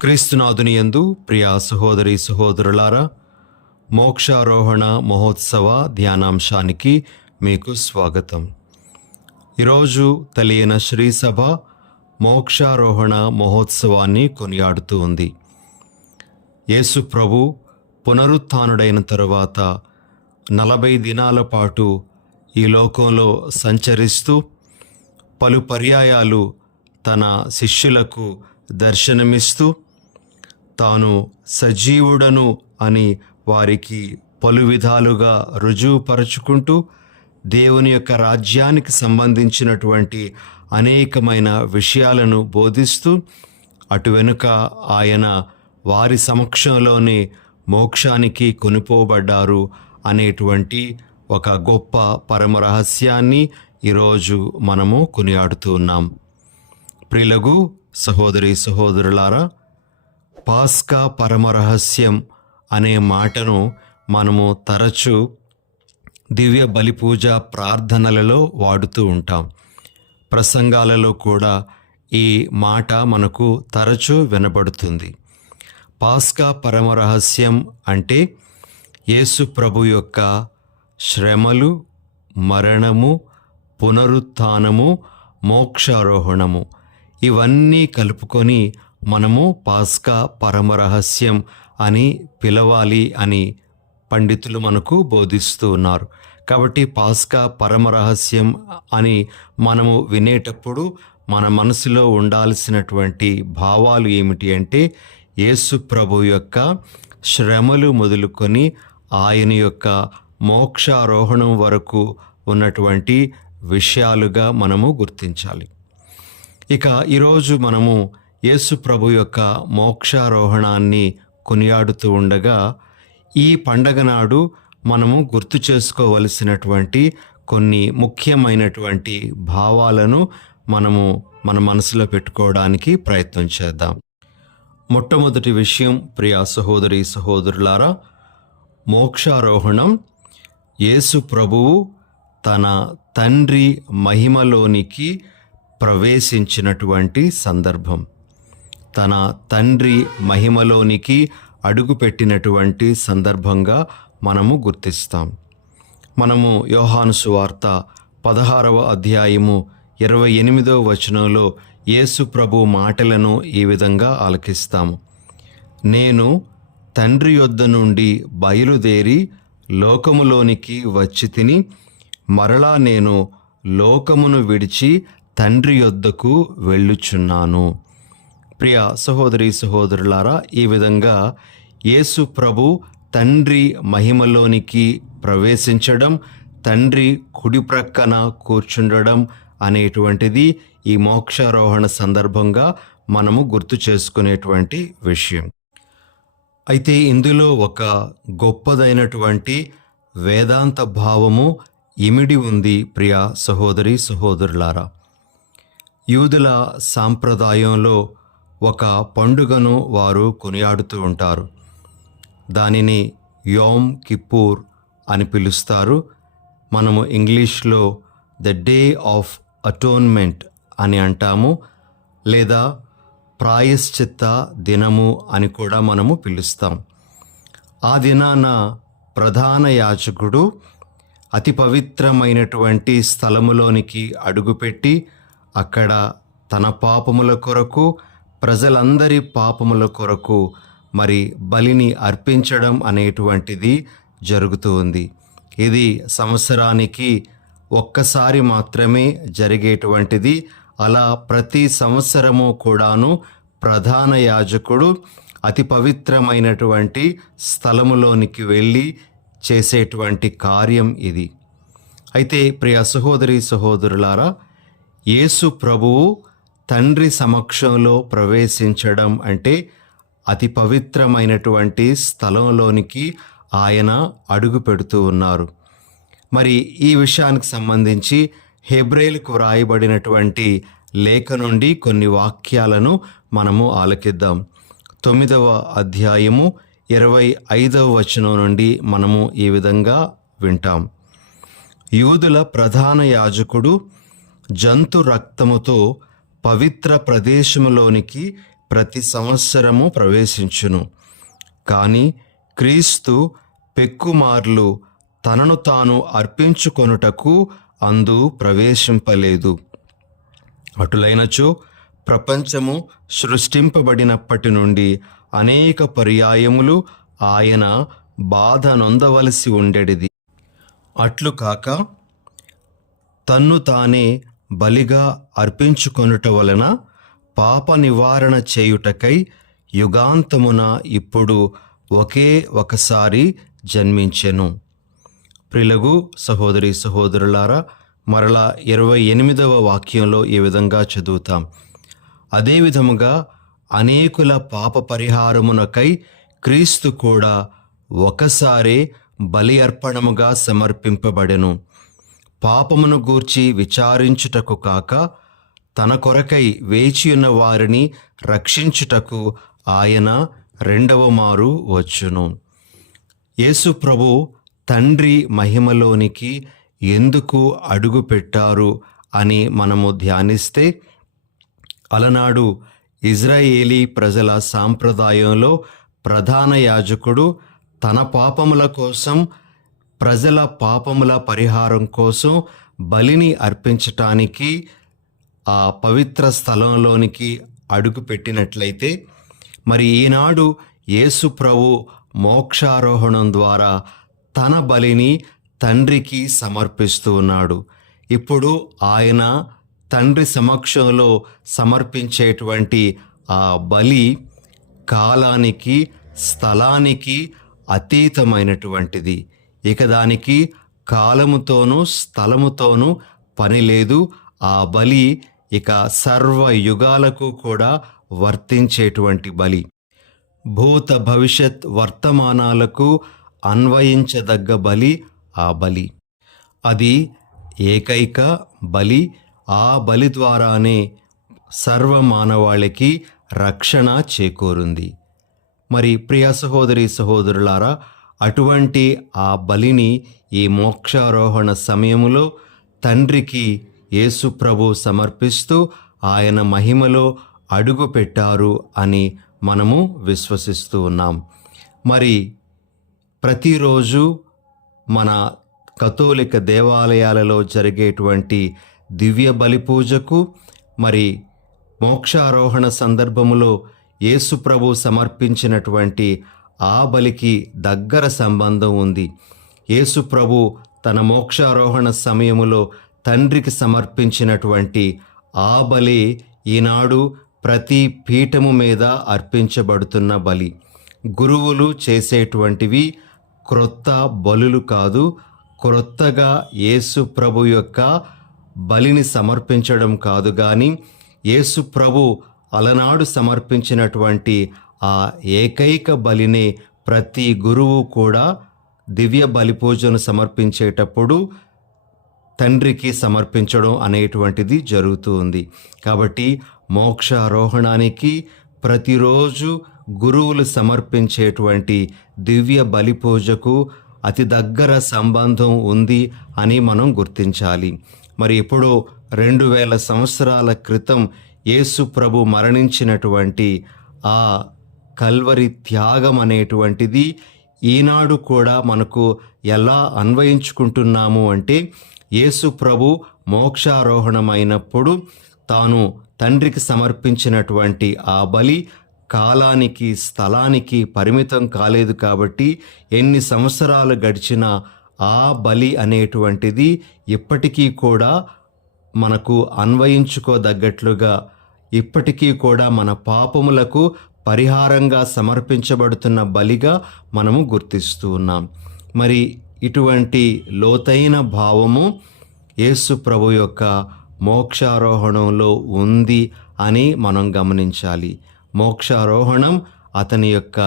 క్రీస్తునాథుని యందు ప్రియ సహోదరి సహోదరులారా, మోక్షారోహణ మహోత్సవ ధ్యానాంశానికి మీకు స్వాగతం. ఈరోజు తెలియన శ్రీసభ మోక్షారోహణ మహోత్సవాన్ని కొనియాడుతూ ఉంది. యేసు ప్రభు పునరుత్థానుడైన తరువాత 40 దినాల పాటు ఈ లోకంలో సంచరిస్తూ పలు పర్యాయాలు తన శిష్యులకు దర్శనమిస్తూ తాను సజీవుడను అని వారికి పలు విధాలుగా రుజువుపరుచుకుంటూ దేవుని యొక్క రాజ్యానికి సంబంధించినటువంటి అనేకమైన విషయాలను బోధిస్తూ అటు వెనుక ఆయన వారి సమక్షంలోనే మోక్షానికి కొనిపోబడ్డారు అనేటువంటి ఒక గొప్ప పరమ రహస్యాన్ని ఈరోజు మనము కొనియాడుతూ ఉన్నాం. ప్రియులగు సహోదరి సహోదరులారా, పాస్కా పరమరహస్యం అనే మాటను మనము తరచూ దివ్య బలిపూజ ప్రార్థనలలో వాడుతూ ఉంటాం. ప్రసంగాలలో కూడా ఈ మాట మనకు తరచూ వినబడుతుంది. పాస్కా పరమరహస్యం అంటే యేసు ప్రభు యొక్క శ్రమలు, మరణము, పునరుత్థానము, మోక్షారోహణము ఇవన్నీ కలుపుకొని మనము పాస్కా పరమరహస్యం అని పిలవాలి అని పండితులు మనకు బోధిస్తూ ఉన్నారు. కాబట్టి పాస్కా పరమరహస్యం అని మనము వినేటప్పుడు మన మనసులో ఉండాల్సినటువంటి భావాలు ఏమిటి అంటే, యేసు ప్రభు యొక్క శ్రమలు మొదలుకొని ఆయన యొక్క మోక్షారోహణం వరకు ఉన్నటువంటి విషయాలుగా మనము గుర్తించాలి. ఇక ఈరోజు మనము యేసు ప్రభు యొక్క మోక్షారోహణాన్ని కొనియాడుతూ ఉండగా ఈ పండగ నాడు మనము గుర్తు చేసుకోవలసినటువంటి కొన్ని ముఖ్యమైనటువంటి భావాలను మనము మన మనసులో పెట్టుకోవడానికి ప్రయత్నం చేద్దాం. మొట్టమొదటి విషయం, ప్రియ సహోదరి సహోదరులారా, మోక్షారోహణం యేసు ప్రభువు తన తండ్రి మహిమలోనికి ప్రవేశించినటువంటి సందర్భం. తన తండ్రి మహిమలోనికి అడుగుపెట్టినటువంటి సందర్భంగా మనము గుర్తిస్తాం. మనము యోహాను సువార్త 16వ అధ్యాయము 28వ వచనంలో యేసు ప్రభు మాటలను ఈ విధంగా ఆలకిస్తాము. నేను తండ్రి యొద్ద నుండి బయలుదేరి లోకములోనికి వచ్చి తిని, మరలా నేను లోకమును విడిచి తండ్రి యొద్దకు వెళ్ళుచున్నాను. ప్రియ సహోదరి సహోదరులారా, ఈ విధంగా యేసు ప్రభు తండ్రి మహిమలోనికి ప్రవేశించడం, తండ్రి కుడి ప్రక్కన కూర్చుండడం అనేటువంటిది ఈ మోక్షారోహణ సందర్భంగా మనము గుర్తు చేసుకునేటువంటి విషయం. అయితే ఇందులో ఒక గొప్పదైనటువంటి వేదాంత భావము ఇమిడి ఉంది. ప్రియ సహోదరి సహోదరులారా, యూదుల సాంప్రదాయంలో ఒక పండుగను వారు కొనియాడుతూ ఉంటారు. దానిని యోమ్ కిప్పూర్ అని పిలుస్తారు. మనము ఇంగ్లీష్లో ద డే ఆఫ్ అటోన్మెంట్ అని అంటాము, లేదా ప్రాయశ్చిత్త దినము అని కూడా మనము పిలుస్తాం. ఆ దినాన ప్రధాన యాజకుడు అతి పవిత్రమైనటువంటి స్థలములోనికి అడుగుపెట్టి అక్కడ తన పాపముల కొరకు, ప్రజలందరి పాపముల కొరకు మరి బలిని అర్పించడం అనేటువంటిది జరుగుతూ ఉంది. ఇది సంవత్సరానికి ఒక్కసారి మాత్రమే జరిగేటువంటిది. అలా ప్రతి సంవత్సరము కూడాను ప్రధాన యాజకుడు అతి పవిత్రమైనటువంటి స్థలములోనికి వెళ్ళి చేసేటువంటి కార్యం ఇది. అయితే ప్రియ సహోదరి సహోదరులారా, యేసు ప్రభువు తండ్రి సమక్షంలో ప్రవేశించడం అంటే అతి పవిత్రమైనటువంటి స్థలంలోనికి ఆయన అడుగు పెడుతూ ఉన్నారు. మరి ఈ విషయానికి సంబంధించి హెబ్రేయులకు వ్రాయబడినటువంటి లేఖ నుండి కొన్ని వాక్యాలను మనము ఆలకిద్దాం. 9వ అధ్యాయము 25వ వచనం నుండి మనము ఈ విధంగా వింటాం. యూదుల ప్రధాన యాజకుడు జంతు రక్తముతో పవిత్ర ప్రదేశములోనికి ప్రతి సంవత్సరము ప్రవేశించును. కానీ క్రీస్తు పెక్కుమార్లు తనను తాను అర్పించుకొనుటకు అందు ప్రవేశింపలేదు. అటులైనచో ప్రపంచము సృష్టింపబడినప్పటి నుండి అనేక పర్యాయములు ఆయన బాధ నొందవలసి ఉండెడిది. అట్లు కాక తన్ను తానే బలిగా అర్పించుకొనుట వలన పాప నివారణ చేయుటకై యుగాంతమున ఇప్పుడు ఒకే ఒకసారి జన్మించెను. ప్రిలగు సహోదరి సహోదరులారా, మరలా 28వ వాక్యంలో ఈ విధంగా చదువుతాం. అదే విధముగా అనేకుల పాప పరిహారమునకై క్రీస్తు కూడా ఒకసారే బలి అర్పణముగా సమర్పింపబడెను. పాపమును గూర్చి విచారించుటకు కాక తన కొరకై వేచియున్న వారిని రక్షించుటకు ఆయన రెండవ మారు వచ్చును. యేసు ప్రభు తండ్రి మహిమలోనికి ఎందుకు అడుగు పెట్టారు అని మనము ధ్యానిస్తే, అలనాడు ఇజ్రాయేలీ ప్రజల సాంప్రదాయంలో ప్రధాన యాజకుడు తన పాపముల కోసం, ప్రజల పాపముల పరిహారం కోసం బలిని అర్పించటానికి ఆ పవిత్ర స్థలంలోనికి అడుగు పెట్టినట్లయితే, మరి ఈనాడు యేసు ప్రభు మోక్షారోహణం ద్వారా తన బలిని తండ్రికి సమర్పిస్తూ ఉన్నాడు. ఇప్పుడు ఆయన తండ్రి సమక్షంలో సమర్పించేటువంటి ఆ బలి కాలానికి, స్థలానికి అతీతమైనటువంటిది. ఇక దానికి కాలముతోనూ స్థలముతోనూ పని లేదు. ఆ బలి ఇక సర్వ యుగాలకు కూడా వర్తించేటువంటి బలి. భూత భవిష్యత్ వర్తమానాలకు అన్వయించదగ్గ బలి ఆ బలి. అది ఏకైక బలి. ఆ బలి ద్వారానే సర్వమానవాళికి రక్షణ చేకూరుంది. మరి ప్రియ సహోదరి సహోదరులారా, అటువంటి ఆ బలిని ఈ మోక్షారోహణ సమయములో తండ్రికి యేసు ప్రభు సమర్పిస్తూ ఆయన మహిమలో అడుగు పెట్టారు అని మనము విశ్వసిస్తూ ఉన్నాం. మరి ప్రతిరోజు మన కథోలిక దేవాలయాలలో జరిగేటువంటి దివ్య బలి పూజకు, మరి మోక్షారోహణ సందర్భములో యేసు ప్రభు సమర్పించినటువంటి ఆ బలికి దగ్గర సంబంధం ఉంది. యేసు ప్రభు తన మోక్షారోహణ సమయములో తండ్రికి సమర్పించినటువంటి ఆ బలి ఈనాడు ప్రతి పీఠము మీద అర్పించబడుతున్న బలి. గురువులు చేసేటువంటివి క్రొత్త బలులు కాదు. క్రొత్తగా యేసు ప్రభు యొక్క బలిని సమర్పించడం కాదు, కానీ యేసు ప్రభు అలనాడు సమర్పించినటువంటి ఆ ఏకైక బలినే ప్రతి గురువు కూడా దివ్య బలి పూజను సమర్పించేటప్పుడు తండ్రికి సమర్పించడం అనేటువంటిది జరుగుతూ ఉంది. కాబట్టి మోక్షారోహణానికి ప్రతిరోజు గురువులు సమర్పించేటువంటి దివ్య బలి పూజకు అతి దగ్గర సంబంధం ఉంది అని మనం గుర్తించాలి. మరి ఇప్పుడు 2000 సంవత్సరాల క్రితం యేసు ప్రభు మరణించినటువంటి ఆ కల్వరి త్యాగం అనేటువంటిది ఈనాడు కూడా మనకు ఎలా అన్వయించుకుంటున్నాము అంటే, యేసు ప్రభు మోక్షారోహణమైనప్పుడు తాను తండ్రికి సమర్పించినటువంటి ఆ బలి కాలానికి, స్థలానికి పరిమితం కాలేదు. కాబట్టి ఎన్ని సంవత్సరాలు గడిచినా ఆ బలి అనేటువంటిది ఇప్పటికీ కూడా మనకు అన్వయించుకోదగ్గట్లుగా, ఇప్పటికీ కూడా మన పాపములకు పరిహారంగా సమర్పించబడుతున్న బలిగా మనము గుర్తిస్తూ ఉన్నాం. మరి ఇటువంటి లోతైన భావము యేసు ప్రభు యొక్క మోక్షారోహణంలో ఉంది అని మనం గమనించాలి. మోక్షారోహణం అతని యొక్క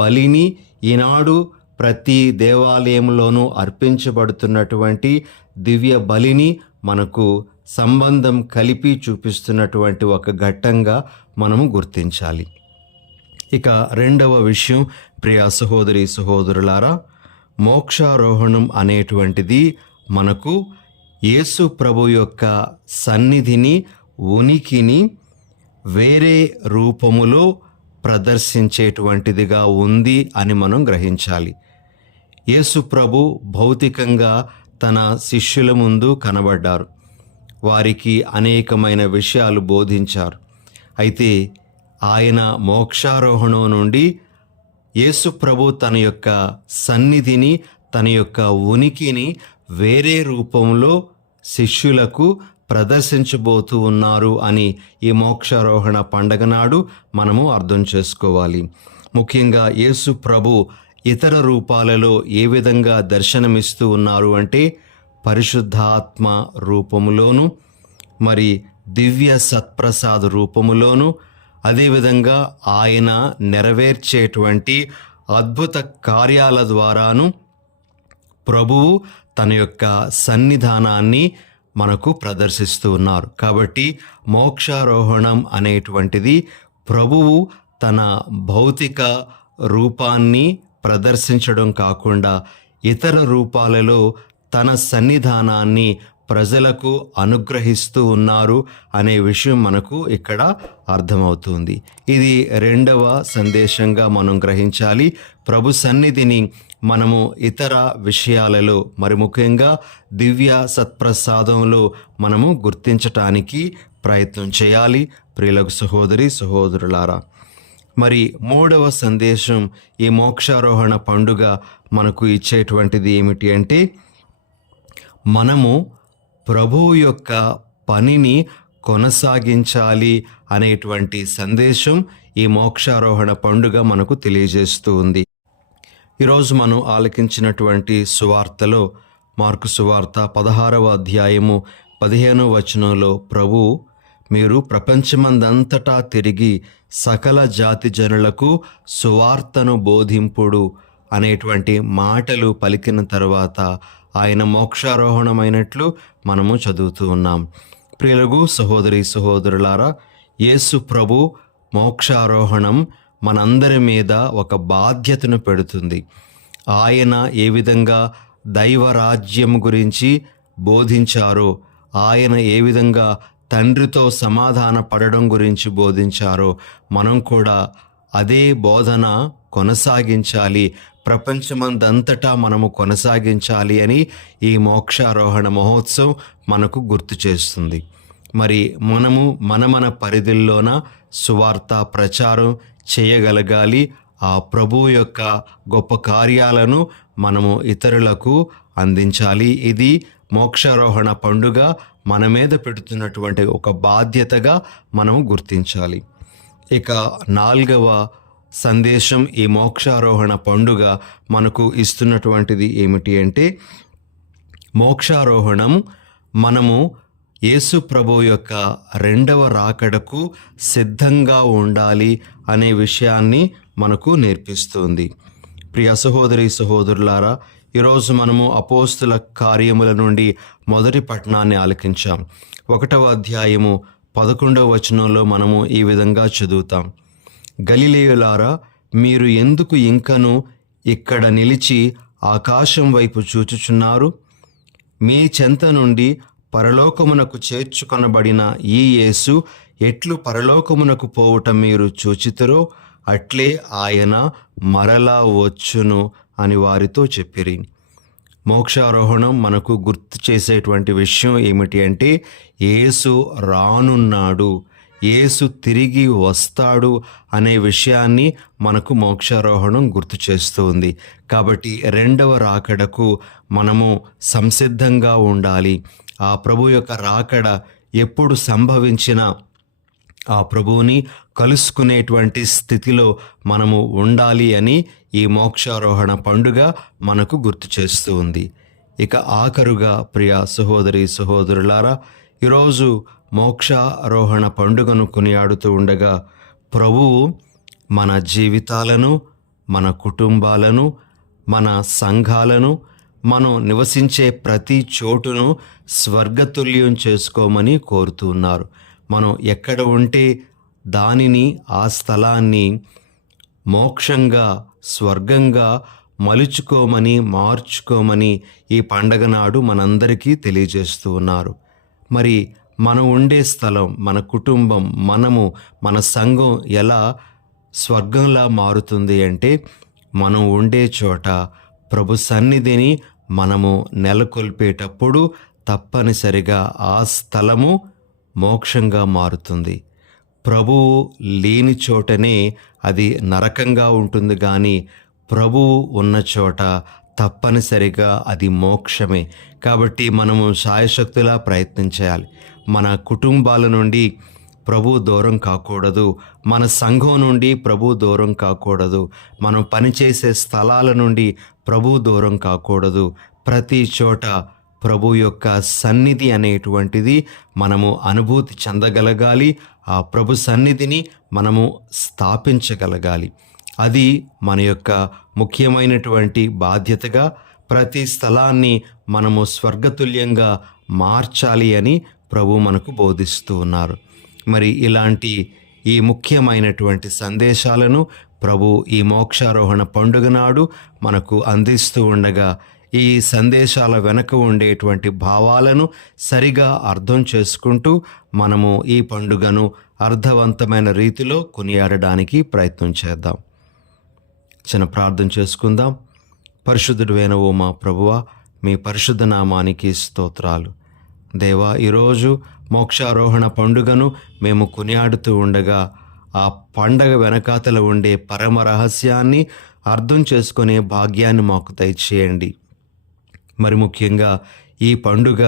బలిని ఈనాడు ప్రతి దేవాలయంలోనూ అర్పించబడుతున్నటువంటి దివ్య బలిని మనకు సంబంధం కలిపి చూపిస్తున్నటువంటి ఒక ఘట్టంగా మనము గుర్తించాలి. ఇక రెండవ విషయం, ప్రియ సహోదరి సహోదరులారా, మోక్షారోహణం అనేటువంటిది మనకు యేసు ప్రభు యొక్క సన్నిధిని, ఉనికిని వేరే రూపములో ప్రదర్శించేటువంటిదిగా ఉంది అని మనం గ్రహించాలి. యేసు ప్రభు భౌతికంగా తన శిష్యుల ముందు కనబడ్డారు. వారికి అనేకమైన విషయాలు బోధించారు. అయితే ఆయన మోక్షారోహణం నుండి యేసు ప్రభు తన యొక్క సన్నిధిని, తన యొక్క ఉనికిని వేరే రూపంలో శిష్యులకు ప్రదర్శించబోతూ ఉన్నారు అని ఈ మోక్షారోహణ పండగ నాడు మనము అర్థం చేసుకోవాలి. ముఖ్యంగా యేసు ప్రభు ఇతర రూపాలలో ఏ విధంగా దర్శనమిస్తూ ఉన్నారు అంటే పరిశుద్ధాత్మ రూపములోను, మరి దివ్య సత్ప్రసాద రూపములోను, అదేవిధంగా ఆయన నెరవేర్చేటువంటి అద్భుత కార్యాల ద్వారాను ప్రభువు తన యొక్క సన్నిధానాన్ని మనకు ప్రదర్శిస్తూ ఉన్నారు. కాబట్టి మోక్షారోహణం అనేటువంటిది ప్రభువు తన భౌతిక రూపాన్ని ప్రదర్శించడం కాకుండా ఇతర రూపాలలో తన సన్నిధానాన్ని ప్రజలకు అనుగ్రహిస్తూ ఉన్నారు అనే విషయం మనకు ఇక్కడ అర్థమవుతుంది. ఇది రెండవ సందేశంగా మనం గ్రహించాలి. ప్రభు సన్నిధిని మనము ఇతర విషయాలలో, మరి ముఖ్యంగా దివ్య సత్ప్రసాదంలో మనము గుర్తించటానికి ప్రయత్నం చేయాలి. ప్రియులకు సహోదరి సహోదరులారా, మరి మూడవ సందేశం ఈ మోక్షారోహణ పండుగ మనకు ఇచ్చేటువంటిది ఏమిటి అంటే మనము ప్రభువు యొక్క పనిని కొనసాగించాలి అనేటువంటి సందేశం ఈ మోక్షారోహణ పండుగ మనకు తెలియజేస్తూ ఉంది. ఈరోజు మనం ఆలకించినటువంటి సువార్తలో మార్కు సువార్త 16వ అధ్యాయము 15వ వచనంలో ప్రభు, మీరు ప్రపంచమందంతటా తిరిగి సకల జాతి జనులకు సువార్తను బోధింపుడు అనేటువంటి మాటలు పలికిన తర్వాత ఆయన మోక్షారోహణమైనట్లు మనము చదువుతూ ఉన్నాం. ప్రియులకు సహోదరి సహోదరులారా, యేసు ప్రభు మోక్షారోహణం మనందరి మీద ఒక బాధ్యతను పెడుతుంది. ఆయన ఏ విధంగా దైవరాజ్యం గురించి బోధించారో, ఆయన ఏ విధంగా తండ్రితో సమాధాన పడడం గురించి బోధించారో మనం కూడా అదే బోధన కొనసాగించాలి, ప్రపంచమందంతటా మనము కొనసాగించాలి అని ఈ మోక్షారోహణ మహోత్సవం మనకు గుర్తు చేస్తుంది. మరి మనము మన పరిధిల్లోన సువార్త ప్రచారం చేయగలగాలి. ఆ ప్రభువు యొక్క గొప్ప కార్యాలను మనము ఇతరులకు అందించాలి. ఇది మోక్షారోహణ పండుగ మన మీద పెడుతున్నటువంటి ఒక బాధ్యతగా మనము గుర్తించాలి. ఇక నాలుగవ సందేశం ఈ మోక్షారోహణ పండుగ మనకు ఇస్తున్నటువంటిది ఏమిటి అంటే మోక్షారోహణం మనము యేసు ప్రభువు యొక్క రెండవ రాకడకు సిద్ధంగా ఉండాలి అనే విషయాన్ని మనకు నేర్పిస్తుంది. ప్రియ సహోదరి సహోదరులారా, ఈరోజు మనము అపోస్తుల కార్యముల నుండి మొదటి పట్టణాన్ని ఆలకించాం. 1వ అధ్యాయము 11వ వచనంలో మనము ఈ విధంగా చదువుతాం. గలిలయులారా, మీరు ఎందుకు ఇంకను ఇక్కడ నిలిచి ఆకాశం వైపు చూచుచున్నారు? మీ చెంత నుండి పరలోకమునకు చేర్చుకొనబడిన ఈ యేసు ఎట్లు పరలోకమునకు పోవుట మీరు చూచితురో అట్లే ఆయన మరలా వచ్చును అని వారితో చెప్పిరి. మోక్షారోహణం మనకు గుర్తు చేసేటువంటి విషయం ఏమిటి అంటే యేసు రానున్నాడు, యేసు తిరిగి వస్తాడు అనే విషయాన్ని మనకు మోక్షారోహణం గుర్తు చేస్తూ ఉంది. కాబట్టి రెండవ రాకడకు మనము సంసిద్ధంగా ఉండాలి. ఆ ప్రభు యొక్క రాకడ ఎప్పుడు సంభవించినా ఆ ప్రభువుని కలుసుకునేటువంటి స్థితిలో మనము ఉండాలి అని ఈ మోక్షారోహణ పండుగ మనకు గుర్తు చేస్తూ ఉంది. ఇక ఆఖరుగా ప్రియ సహోదరి సహోదరులారా, ఈరోజు మోక్షారోహణ పండుగను కొనియాడుతూ ఉండగా ప్రభువు మన జీవితాలను, మన కుటుంబాలను, మన సంఘాలను, మనం నివసించే ప్రతి చోటును స్వర్గతుల్యం చేసుకోమని కోరుతూ ఉన్నారు. మనం ఎక్కడ ఉంటే దానిని, ఆ స్థలాన్ని మోక్షంగా, స్వర్గంగా మలుచుకోమని, మార్చుకోమని ఈ పండగ నాడు మనందరికీ తెలియజేస్తూ ఉన్నారు. మరి మనం ఉండే స్థలం, మన కుటుంబం, మనము, మన సంఘం ఎలా స్వర్గంలా మారుతుంది అంటే మనం ఉండే చోట ప్రభు సన్నిధిని మనము నెలకొల్పేటప్పుడు తప్పనిసరిగా ఆ స్థలము మోక్షంగా మారుతుంది. ప్రభువు లేని చోటనే అది నరకంగా ఉంటుంది, కానీ ప్రభువు ఉన్న చోట తప్పనిసరిగా అది మోక్షమే. కాబట్టి మనము శాయశక్తులా ప్రయత్నం చేయాలి. మన కుటుంబాల నుండి ప్రభు దూరం కాకూడదు, మన సంఘం నుండి ప్రభు దూరం కాకూడదు, మనం పనిచేసే స్థలాల నుండి ప్రభు దూరం కాకూడదు. ప్రతి చోట ప్రభు యొక్క సన్నిధి అనేటువంటిది మనము అనుభూతి చెందగలగాలి. ఆ ప్రభు సన్నిధిని మనము స్థాపించగలగాలి. అది మన యొక్క ముఖ్యమైనటువంటి బాధ్యతగా, ప్రతి స్థలాన్ని మనము స్వర్గతుల్యంగా మార్చాలి అని ప్రభు మనకు బోధిస్తూ ఉన్నారు. మరి ఇలాంటి ఈ ముఖ్యమైనటువంటి సందేశాలను ప్రభు ఈ మోక్షారోహణ పండుగ నాడు మనకు అందిస్తూ ఉండగా, ఈ సందేశాల వెనుక ఉండేటువంటి భావాలను సరిగా అర్థం చేసుకుంటూ మనము ఈ పండుగను అర్థవంతమైన రీతిలో కొనియాడడానికి ప్రయత్నం చేద్దాం. చిన్న ప్రార్థన చేసుకుందాం. పరిశుద్ధుడైన ఓ మా ప్రభువా, మీ పరిశుద్ధ నామానికి స్తోత్రాలు. దేవా, ఈరోజు మోక్షారోహణ పండుగను మేము కొనియాడుతూ ఉండగా ఆ పండగ వెనకాతల ఉండే పరమ రహస్యాన్ని అర్థం చేసుకునే భాగ్యాన్ని మాకు దయచేయండి. మరి ముఖ్యంగా ఈ పండుగ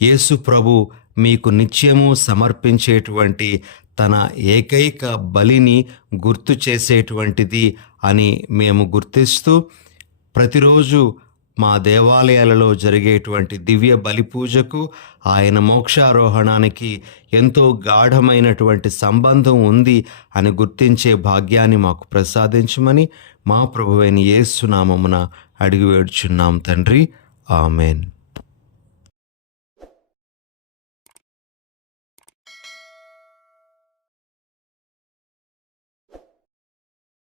యేసు ప్రభు మీకు నిత్యము సమర్పించేటువంటి తన ఏకైక బలిని గుర్తు చేసేటువంటిది అని మేము గుర్తిస్తూ, ప్రతిరోజు మా దేవాలయాలలో జరిగేటువంటి దివ్య బలి పూజకు ఆయన మోక్షారోహణానికి ఎంతో గాఢమైనటువంటి సంబంధం ఉంది అని గుర్తించే భాగ్యాన్ని మాకు ప్రసాదించమని మా ప్రభువైన యేసు నామమున అడిగి వేడుచున్నాం తండ్రి. ఆమెన్.